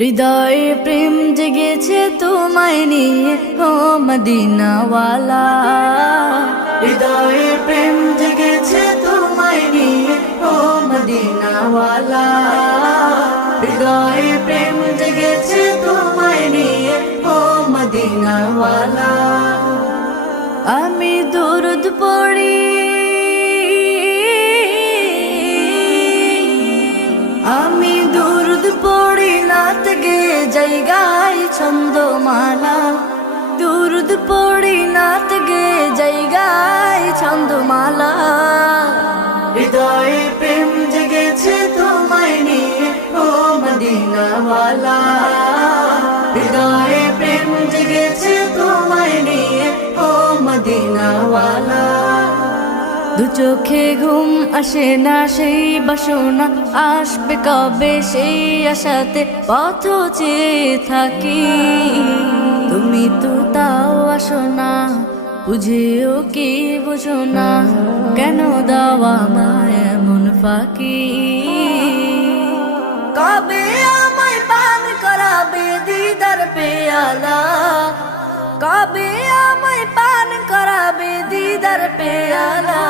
হৃদয়ে প্রেম জেগেছে তোমায় নিয়ে ও মদিনাওয়ালা। হৃদয়ে প্রেম জেগেছে তোমায় নিয়ে ও মদিনাওয়ালা। হৃদয়ে প্রেম জেগেছে তোমায় নিয়ে ও মদিনাওয়ালা। আমি দুরুদ পড়ি, আমি দুরুদ পড়ি নাত গে জায়গায় ছন্দমালা। দুরুদ পড়ি নাত গে জায়গায় ছন্দমালা। হৃদয়ে প্রেম জেগেছে তোমায় নিয়ে ও মদিনাওয়ালা। হৃদয়ে প্রেম জেগেছে তোমায় নিয়ে ও মদিনাওয়ালা। দু চোখে ঘুম আসে না সেই বাসনা, আসবে কবে সেই আশাতে পথ চেয়ে থাকি। তুমি তো তাও আসো না, বুঝেও কি বুঝো না, কেন দাও আমায় এমন ফাঁকি। কবে আমায় পান করাবে দিদার পেয়ালা, কবে আমায় পান করাবে দিদার পেয়ালা।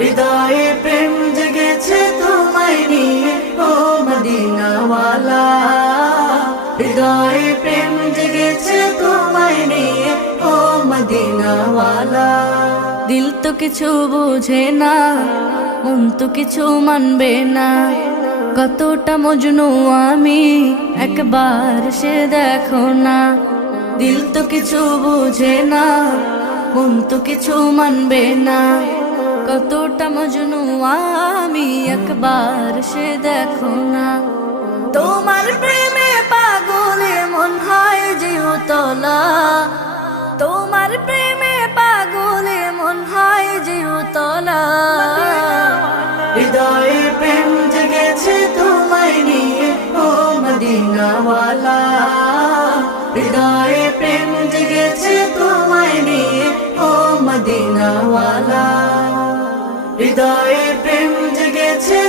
হৃদয়ে প্রেম জেগেছে তোমায় নিয়ে ও মদিনাওয়ালা। হৃদয়ে প্রেম জেগেছে তোমায় নিয়ে ও মদিনাওয়ালা। দিল তো কিছু বুঝে না, মন তো কিছু মানবে না, কতটা মজনু আমি একবার সে দেখো না। দিল তো কিছু বুঝে না, মন তো কিছু মানবে না, কতটা মজনু আমি একবার সে দেখো না। তোমার প্রেমে পাগলে মন হয় যে উতলা, তোমার প্রেমে পাগলে মন হয় যে উতলা। হৃদয়ে প্রেম জেগেছে তোমায় নিয়ে ও মদিনাওয়ালা। হৃদয়ে প্রেম জেগেছে তোমায় নিয়ে ও মদিনাওয়ালা। হৃদয়ে প্রেম জেগেছে